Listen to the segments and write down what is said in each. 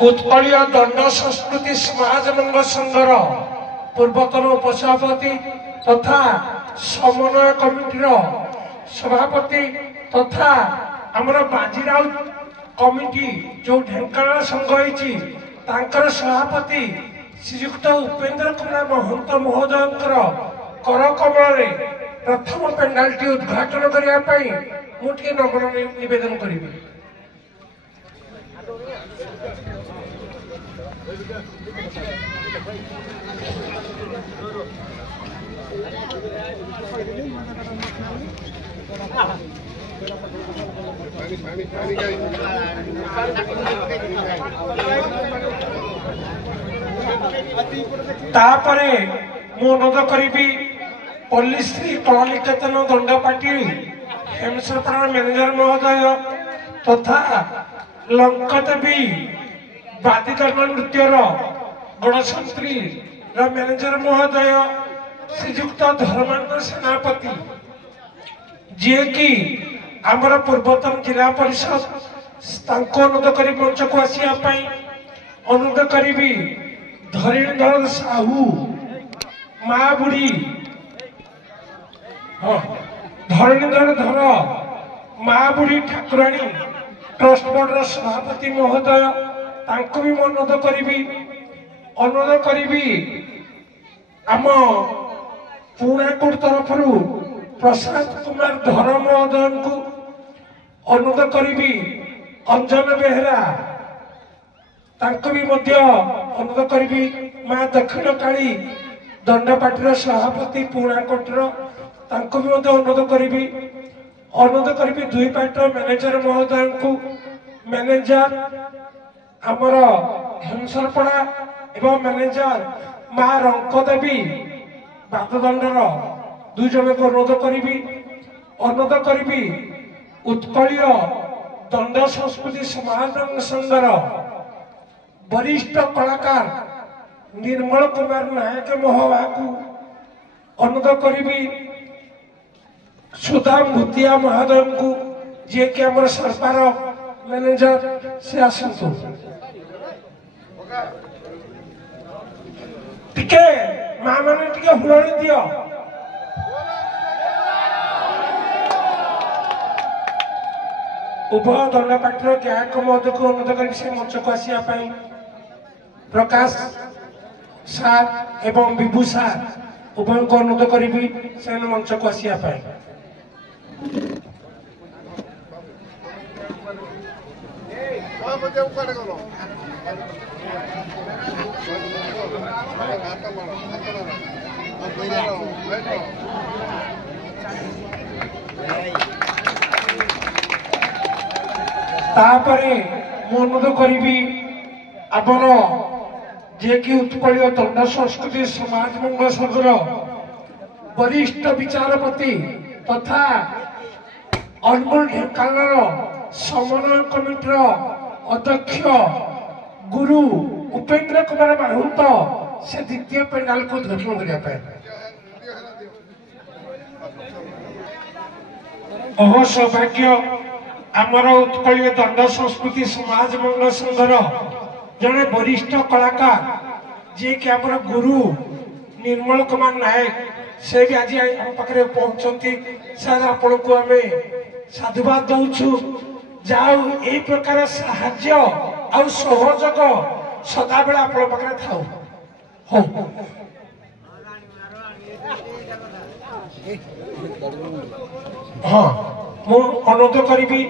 उत्कलीय दंड संस्कृति समाज मंगल संघर पूर्वतन उपसभापति तथा समन्वय कमिटीर सभापति तथा आमर बाजीराउ कमिटी जो ढेंकानाल संघ होती सभापति श्रीयुक्त उपेन्द्र कुमार महंत महोदय कर कमल प्रथम पेंडालटी उद्घाटन करने मुझे नम्र निवेदन करी। तापरे मु अनुरोध करी पल्लीश्री कलानिकेतन दंडपाटी हेमसरपड़ा मैनेजर महोदय तथा लंकदेवी बादिकर्म नृत्यर गणतंत्री मैनेजर महोदय श्रीयुक्त धर्मानंद सेनापति जी की आमर पूर्वतन जिला परिषद अनुरोध कर मंच को आसवाई अनुरोध करी धरणीधर साहू माँ बुढ़ी हाँ धरणीधर धर माँ बुढ़ी ठाकुराणी ट्रस्ट बोर्ड सभापति महोदय भी अनुरोध करी आम पुणाकोट तरफ प्रसाद कुमार धर महोदय को अनुरोध करी अंजन बेहरा भी अनुरोध करी माँ दक्षिण काली दंडपाटी सभापति पुणाकोटर भी अनुरोध करी दुई पार्टर मैनेजर महोदय को मैनेजर आमर हेमसरपड़ा एवं मैनेजर माँ रंकदेवी बाददंडर दुई जन को अनुरोध करी उत्कलीय दंड संस्कृति समाज संघर वरिष्ठ कलाकार निर्मल कुमार नायक महोबा को अनुरोध करी सुदाम भूतिया महोदय को जी कि आम सरकार मैनेजर से आसतु टिके माँ मैंने टिके हुलणी दियो उभय दंडपाटी गायक महोदय को अनुरोध कर से मंच को आसवाई प्रकाश सार एवं विभू सार उभय को अनुरोध करी से मंच को आसवाई तापरे मु अनुरोध करी आपण जे कि उत्कलीय दंड संस्कृति समाज मंगल संघर वरिष्ठ विचारपति तथा अनुगुल ढेंकानाल समन्वय कमिटीर अध्यक्ष गुरु उपेन्द्र कुमार महंत से द्वितीय पेंडाल को उद्घाटन करने अहो सौभाग्य आमर उत्कलीय दंड संस्कृति समाज मंगल संघर जड़े वरिष्ठ कलाकार जी कि आम गुरु निर्मल कुमार नायक से भी आज आम पाखे पहुंचती सर आपण को आम साधुवाद दौचु जाऊ यही प्रकार साहाय्य आ सहयोग सदा बेला आपण पाखे थाऊ हो हाँ मु अनुरोध करी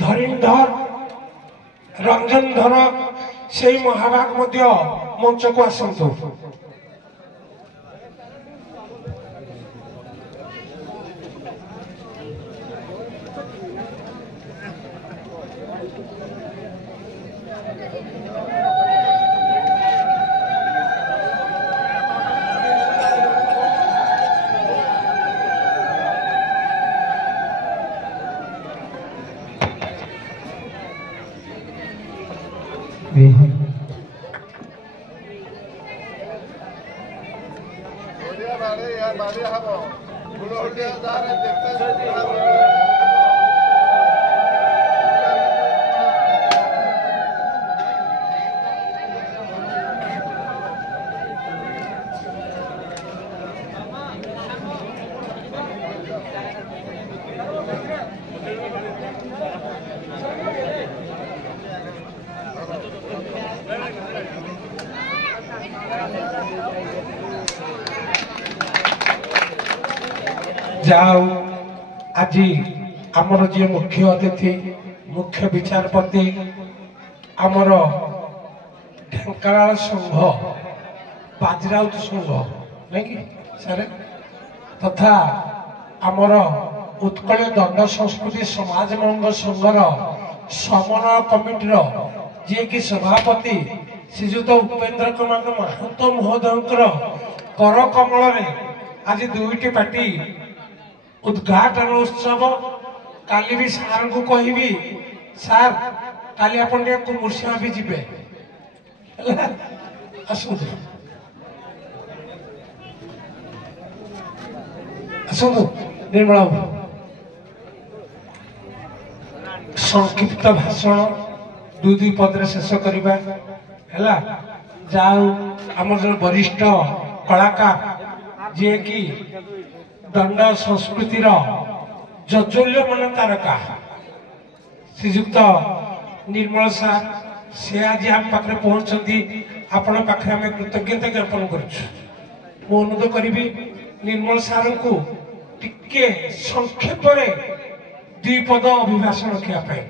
धरणीधर रंजन धर से महाभाग मंच को आसतु जाओ आज आमर जी मुख्य अतिथि मुख्य विचारपति आमर ढेंकानाल संघ बाजीराउत संघ नहीं कि सर तथा आमर उत्कल दंड संस्कृति समाज मंग संघर समन्वय कमिटीर जी कि सभापति श्रीजुत उपेन्द्र कुमार महंत महोदय कर कमल आज दुईटी पार्टी उद्घाटन उत्सव काली भी सार को कहबी सार काली अपन कुमुर्सिया भी जीवे आसतु आसतु निर्मला संक्षिप्त भाषण दुई पदरे शेष करवा है जाऊ आम जो वरिष्ठ कलाकार जी कि दंड संस्कृतिर जजल्य मन तारका श्रीजुक्त निर्मल सार से आज आम पाखे पहुंचती आपण पाखे आम कृतज्ञता ज्ञापन करुँ अनुरोध करी निर्मल सार को टिके संक्षेप दुई पद अभिभाषण रखापी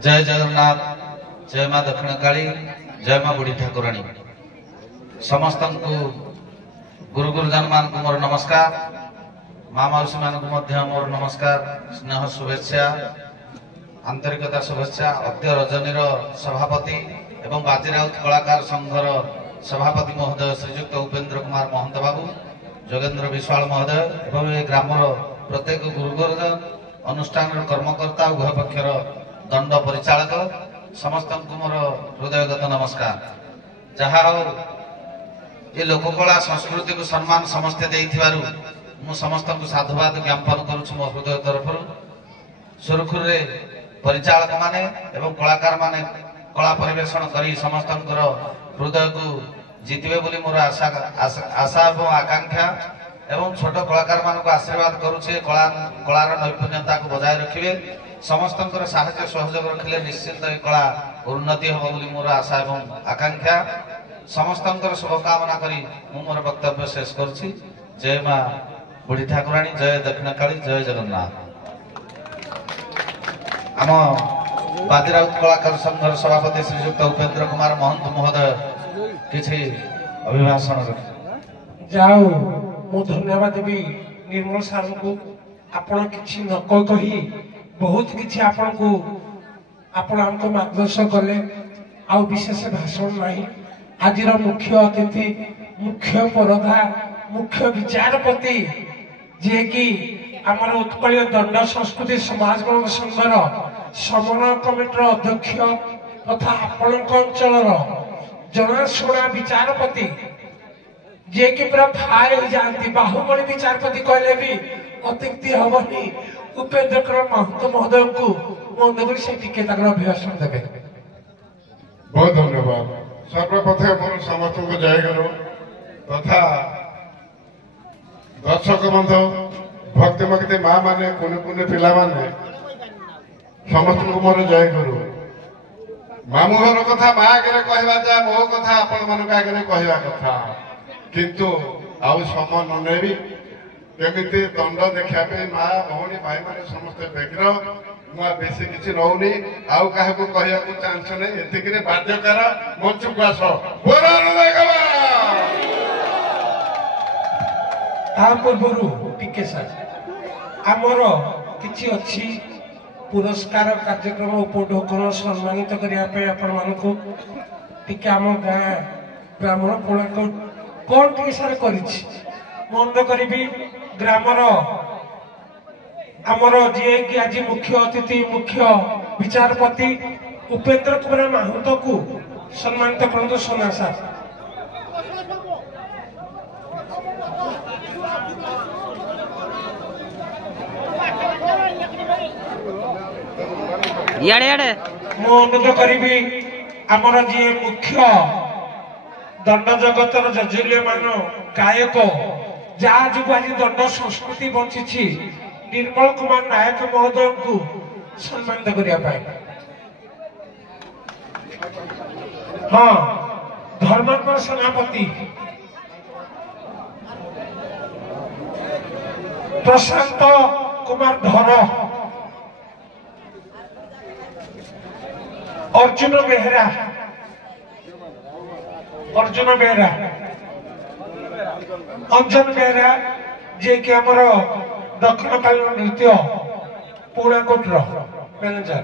जय जगन्नाथ जय माँ दक्षिण काली जय माँ बुढ़ी ठाकुराणी समस्त गुरु गुरुजन मान को मोर नमस्कार माँ मौसी मान को मोर नमस्कार स्नेह शुभेच्छा आंतरिकता शुभेच्छा अद्य रजनीर सभापति एवं बाजीराउत कलाकार संघर सभापति महोदय श्रीजुक्त उपेन्द्र कुमार महंत बाबू जोगेन्द्र विश्वाल महोदय एवं ए ग्रामर प्रत्येक गुरु गुरुजन अनुष्ठान कर्मकर्ता उभय पक्षर दंड परिचालक समस्त मोर हृदयगत नमस्कार जहा ये लोककला संस्कृति को सम्मान समस्ते देइथिबारु मु समस्त को साधुवाद ज्ञापन करूछु मो हृदय तरफ सुरखुर रे परिचालक माने एवं कलाकार माने कला परिवेषण करी समस्त हृदय को जीतबे बोली मोर आशा आशा एवं आकांक्षा एवं छोट कलाकार मान को आशीर्वाद करूछे कलार नैपुण्यता को बजाय रखिबे समस्त साहाय्य सहयोग रखिले निश्चित कला उन्नति हो बोली मोर आशा एवं आकांक्षा समस्त शुभकामना करी मोर वक्तव्य शेष करुछि जय माँ बुढ़ी ठाकुराणी जय दक्षिण काली जय जगन्नाथ आम बाजीराउत कलाकार संघर सभापति श्रीजुक्त उपेन्द्र कुमार महंत महोदय किछि अभिभाषण जाओ मु धन्यवाद देवी निर्मल सार को आपण किछि न कही बहुत किछि आपण को आपण हमको मार्गदर्शन कले आ विशेष भाषण नहीं आज मुख्य अतिथि मुख्य परधा मुख्य विचारपति जे कि आमर उत्कल दंड संस्कृति समाज मंग संघर समन्वय कमिटर अध्यक्ष तथा आपण अंचल जनाशुना विचारपति जे कि पूरा फायर हो जाती बाहुबली विचारपति कहले भी अत्युक्ति हबनी उपेन्द्र महंत महोदय को मन से टिके अभिभाषण देवे बहुत धन्यवाद सर्वप्रथम मोर समस्त को जय गुरु तथा दर्शक बंधु भक्ति भक्ति माँ माने कुने कुने पिला माने समस्त को मोर जय गुरु मामू घर कथा माँ आगे कहवा जा मो कथा आपण मान आगे कहवा कथा किंतु आउ समय न नेबी केमिति दंड देखापे माँ भौणी भाई माने समस्त बेग्र बेसी किसी नौनी आउ क्या कहू चांस नहीं एतिक बाध्यकार मंच को आस पूर्व टिके सर आमर किछि अच्छी पुरस्कार कार्यक्रम उपढौकन सम्मानित करने आपण मानक टिके आम गाँ ब्राह्मण पोला कौन टिके सर कर करी ग्रामर आमर जी कि आज मुख्य अतिथि मुख्य विचारपति उपेन्द्र कुमार महंत को सम्मानित करते सोना सार मु अनुरोध करी आमर जी मुख्य दंड जगतर जजुल्य मान गायक जहाँ जो आज दंड संस्कृति बंची निर्मल कुमार नायक महोदय को सम्मानित करने हाँ धर्मात्मा सेनापति प्रशांत कुमार धर, अर्जुन बेहरा, अंजन बेहरा जे कि आमर दक्षिणकालीन नृत्य पुणाकोट मैनेजर,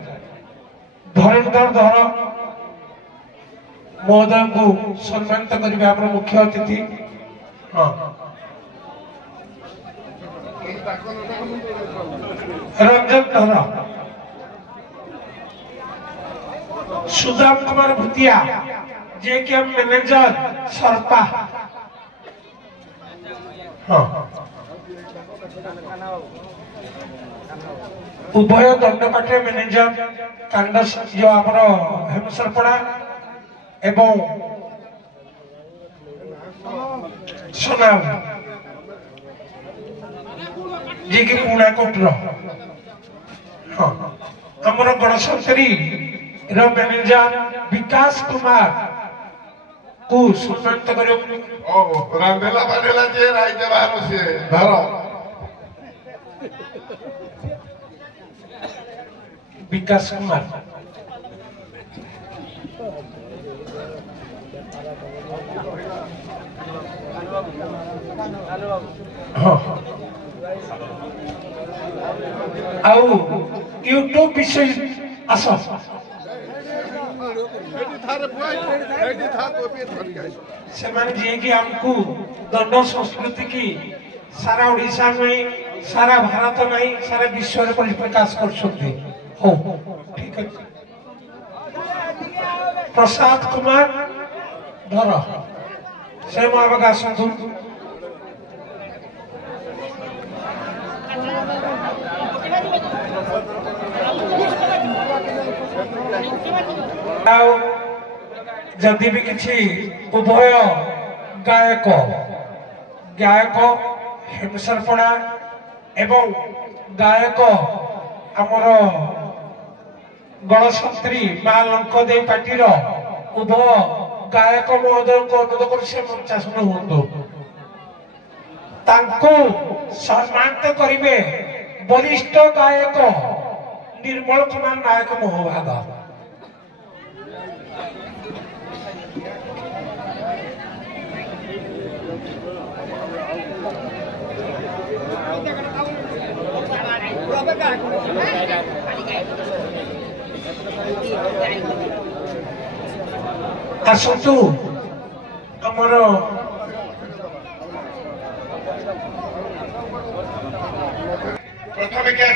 धरेन्द्र धर महोदय को सम्मानित करेंगे आम मुख्य अतिथि। हाँ, रंजन धर, सुदाम कुमार भूतिया जे कि हम मैनेजर सरपा। हाँ, उभय दंडकाठे मैनेजर कांडस जो आमर हेमसरपड़ा एवं सोनाम जी की पुणाकोट। हाँ, आमर गणशंकरी मैनेजर विकास कुमार को सम्मानित करो। रांदेला बांदेला जे राज्य बाहर से धर विकास कुमार। हाँ, आउ यूट्यूब विषय आस से कि हमको दंड संस्कृति की सारा ओडिशा में, सारा भारत में, सारा विश्व में परिप्रकाश कर सकते हो। ठीक है, प्रसाद कुमार धर से महाभाग आसतु। जदि भी किसी उभय गायक हेमसरपड़ा एवं गायक आमर गणशंकरी मां लंकदे पार्टीर उभय गायक महोदय को अनुरोध कर मंचासन हूँ सम्मानित करेंगे वरिष्ठ गायक निर्मल कुमार नायक मोहभाग। आसतु आमर प्रथम क्या